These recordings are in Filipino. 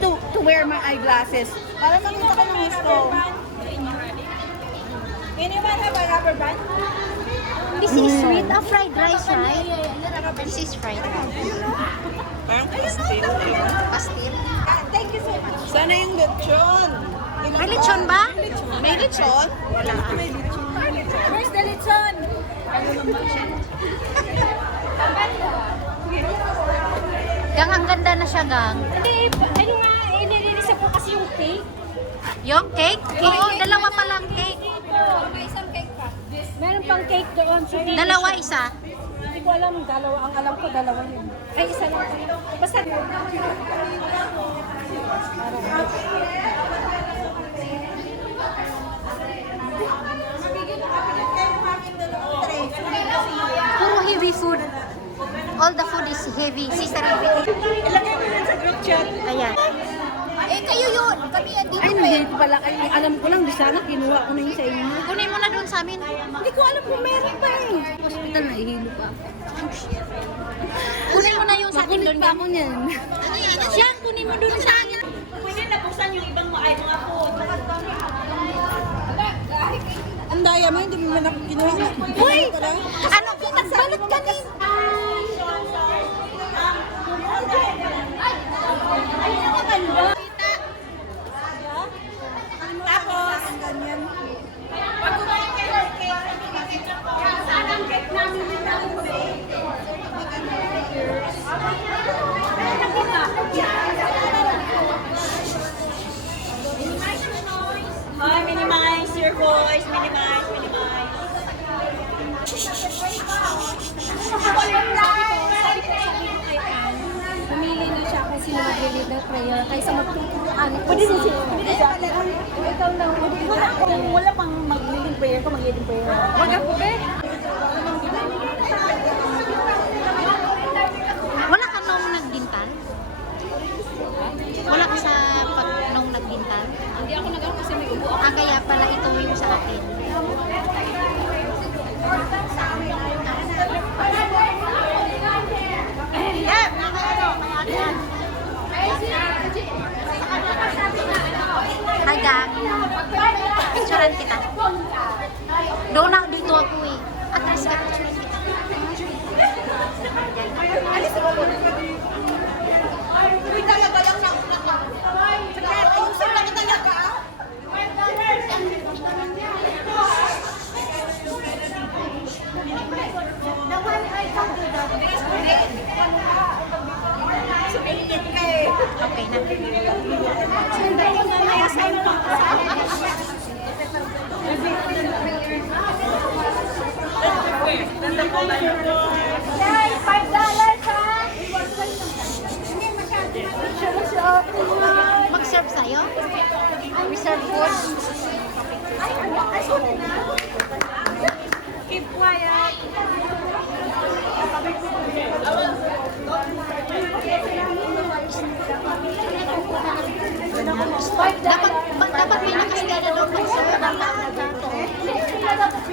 need to wear my eyeglasses. Para makita ko ng gusto. Anyone have a rubber band? This is with a fried rice, right? This is fried rice. Parang pastil. Pastil. Thank you so much. Sana yung lechon. May lechon ba? May lechon? Wala. Where's the lechon? Gang, ang ganda na siya, gang. Hindi, ano nga, nililisa po kasi yung cake. Yung cake? Oo, dalawa pa lang cake. May isang cake pa. Meron pang cake doon. So, Dalawa, isa. Hindi ko alam, dalawa. Ang alam ko, dalawa yun. Ay, isa lang. Basta. Puro heavy food. All the food is heavy. Sister, heavy. Ilagay mo yun sa group chat. Ayan. Eh, kayo yun. Kami yan dito. Ay, hindi ko pala kayo. Alam ko lang, di sana kinuha ko na yun sa inyo. Kunin mo na doon sa amin. Hindi ko alam kung meron pa eh. Hospital na ihilo pa. Kunin mo na yung sa akin doon. Pa ako niyan. Yan, kunin mo doon sa akin. Pwede nabuksan yung ibang mga food. Ang daya mo, hindi mo man ako kinuha. Uy! Ano? Nagbalot ka ni... Tapos, ganyan. Pag kumain kayo ng cake, saan ang cake namin Hi, minimize your voice, minimize. Pumili na siya kung sino mag-lead ng prayer kaysa magtuturuan. Pwede na siya. Ikaw lang. Wala pang mag-leading prayer ko, mag-leading prayer. Wag ako, be. Wala ka nung naggintan? Wala ka sa pag nung naggintan? Hindi ako nag kasi may ubo. Ah, kaya pala ito yung sa akin. Hi, gang. Picturean kita. Doon na, dito ako eh. Atras ka, picturean kita. Uy, talaga lang na una ka. Ayusin lang talaga. Okay na. Guys, $5 ha? Mag-serve sa'yo? We-serve food? Keep quiet. Dapat may nakasgana doon mag-serve.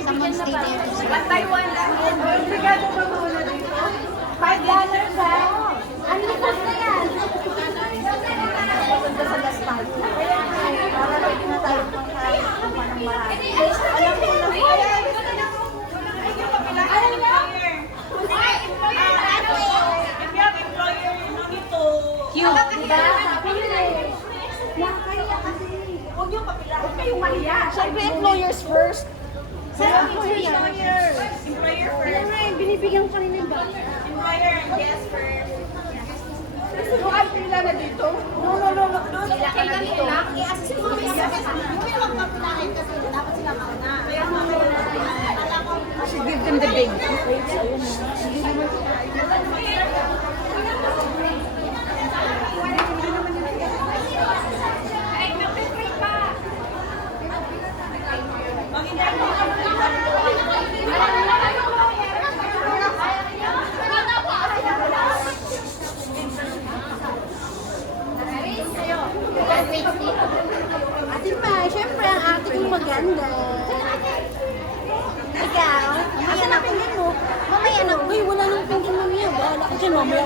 Someone stay there to serve. Taiwan lang. Regalo pa muna dito. $5 ha? Ang likod na yan. Maganda sa gaspal. Kaya nga, para pwede na tayo pang ng marami. Alam mo na po. Alam niyo? If you have employer, you don't need to... Diba? Nakakaya kasi. Huwag niyo papilahan. Huwag kayong mahiya. Siyempre, employers first. Employer first. Binibigyan ko rin yung ba? Employer and guest first. Gusto mo ay pila na dito? No. Sila ka na dito. I-assist mo kami sa kasama. Yung lang papilahin kasi dapat sila mauna. Kaya mga She give them the big. Ate pa, syempre ang ate kong maganda. Ikaw? Asa na pinggan mo? Mamaya na. Uy, wala nang pinggan mo niya. Bahala ka dyan. Mamaya.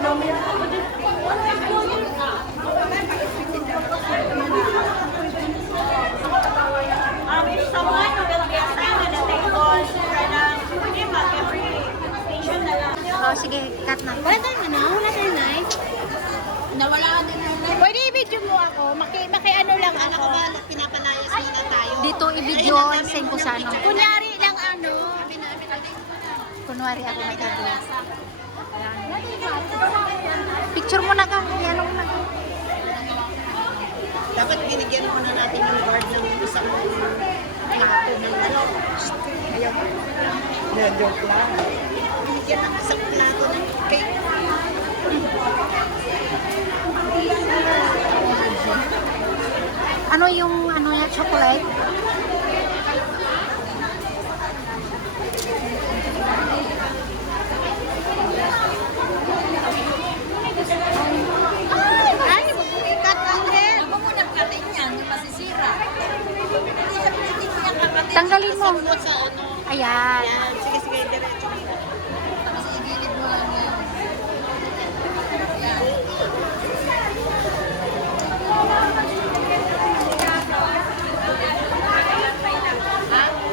Maki-ano lang ako. Pinapalayas muna tayo. Dito i-video, send ko sa ano. Kunyari lang ano. Kunwari ako may gagawin. Picture mo na ka. Yan mo na ka. Dapat binigyan muna natin yung guard ng isang plato ng ano. Ayaw. Yeah, joke lang. Binigyan ng isang plato ng cake. Ano yung ano yan, chocolate? Ay, ikat lang rin. Huwag mo nagkatin yan, masisira. Hindi siya pinitikin kakatin. Tanggalin mo. Sa ano. Ayan. Yan, sige, sige, diretso. Tapos igilid mo lang yan. Yan.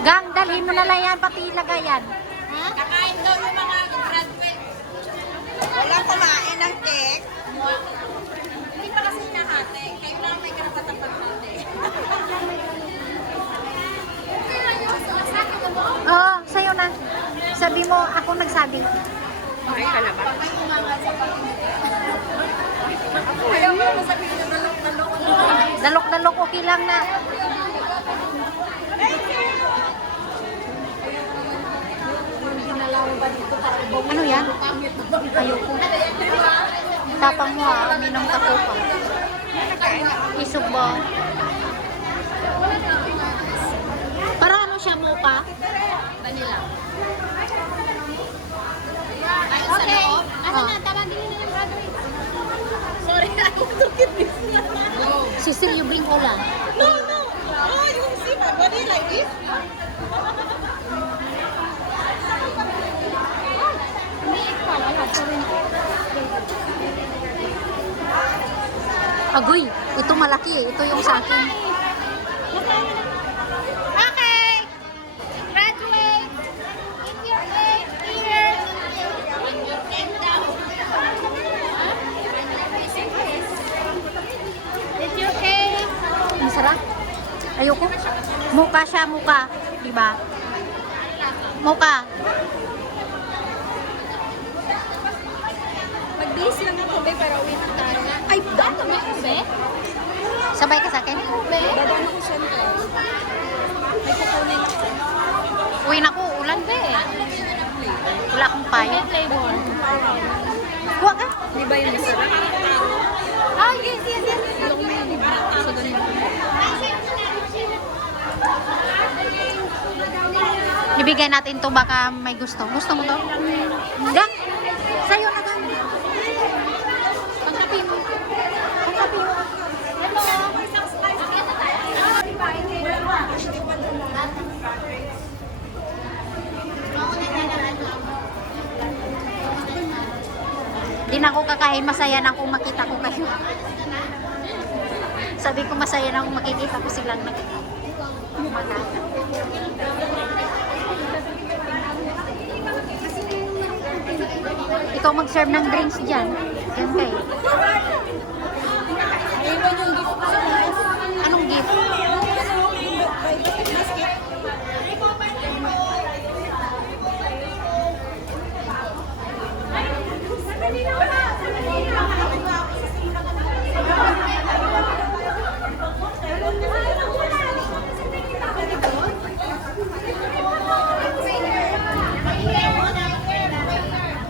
Gang, dalhin mo na lang yan, pati lagayan. Kakain daw yung mga graduate. Walang kumain ng cake. Hindi pa kasi nahati. Kayo lang may karapatang paghati. Oo, sa'yo na. Sabi mo, ako nagsabi. Ay, kalaba. Ayaw mo na sabihin na dalok-dalok. Dalok-dalok, okay lang na. Ano yan? Ayoko. Tapang mo ah, minong tako pa. Isog ba? Para ano siya mo pa? Vanilla. Okay. Ano na, tawagin nyo na ng graduate. Sorry, ako tukit this. Go. Cecil, you bring cola. No, no. Oh, you see my body like this? Agoy, ito malaki eh. Ito yung sa akin. Okay. Graduate. If you're here. If you're okay. Ang sarap. Ayoko. Muka siya, muka. Diba? Muka. Mag-base lang ako, be, para uwi na tayo. Ay, dato mo ako, be? Sabay ka sa akin? Be? Dadaan ako siyempre. May kukunin ako. Uwi na ko. Ulan ba eh. Wala akong payo. Flavor. Kuha ka. Di ba yung masarap? Ah, yes, yes, yes. Ilong mo yun, di ba? So, ganun. Ibigay natin to baka may gusto. Gusto mo to? Gang! Sa'yo na gang. Pangkapi mo. Pangkapi mo. Di na ako kakain. Masaya na kung makita ko kayo. Sabi ko masaya na kung makikita ko silang kumakain. Ikaw mag-serve ng drinks dyan. Yan kayo. Anong gift?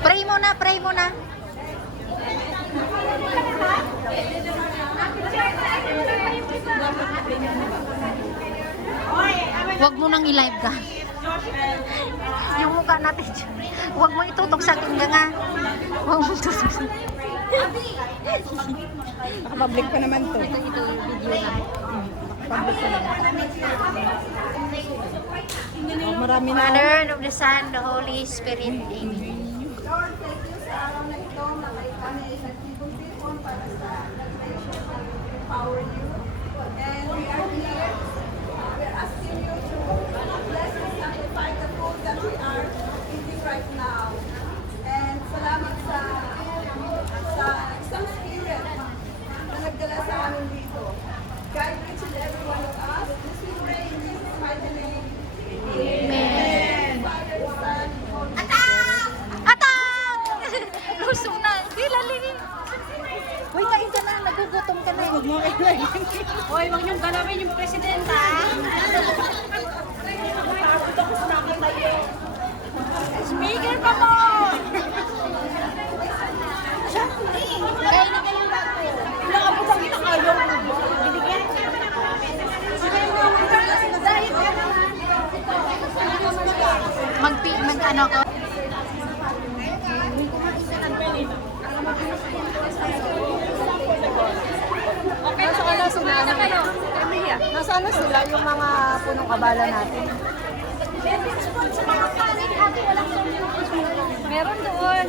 Pray mo na, pray mo na. Huwag mo nang i-live ka. Yung mukha natin dyan. Huwag mo itutok sa akin nga. Huwag mo itutok sa akin. Nakapublic pa naman to. Ito yung video lang. Public pa naman. Oh, marami na. Father, of the Son, the Holy Spirit. Amen. And we are here. We're asking you to bless and sanctify the food that we are eating right now. And salamat sa isang spirit na nagdala sa amin dito. Hoy, wag niyong galawin yung presidenta. Speaker pa mo! Kaya na kayong bago. Nakabot ang kita kayo. Binigyan. Mag ano ko? Nasaan na sila? Nasaan na sila yung mga punong kabala natin? Meron doon.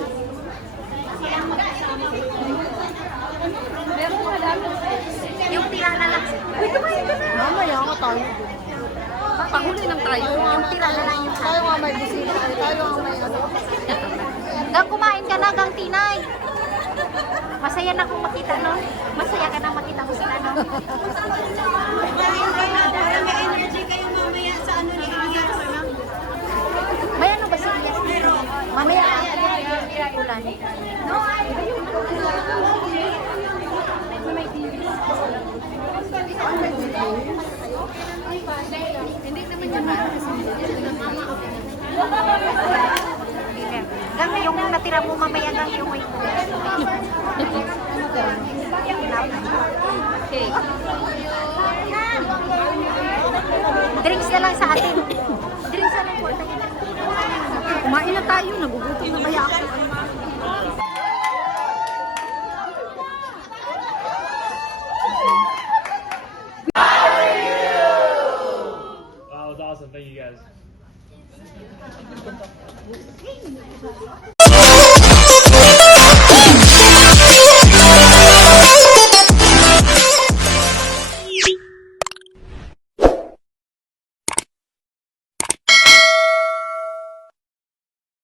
Meron madami. Yung tira na lang. Mamaya nga tayo. Pahuli lang tayo. Yung tira na lang yung Tayo nga may bisita. Tayo nga may ano. Gang, kumain ka na, Gang Tinay. Masaya na kung makita, no? Masaya ka na makita mo sila, no? May energy kayo mamaya sa ano ni Elias. May ano ba sila? Mamaya ulan. No, hindi naman yun. Gang, yung natira mo mamaya, Gang, yung may Okay. drinks na lang sa atin. Drinks na lang po. Kumain na tayo. Nagugutom na kaya ako. That was awesome. Thank you guys.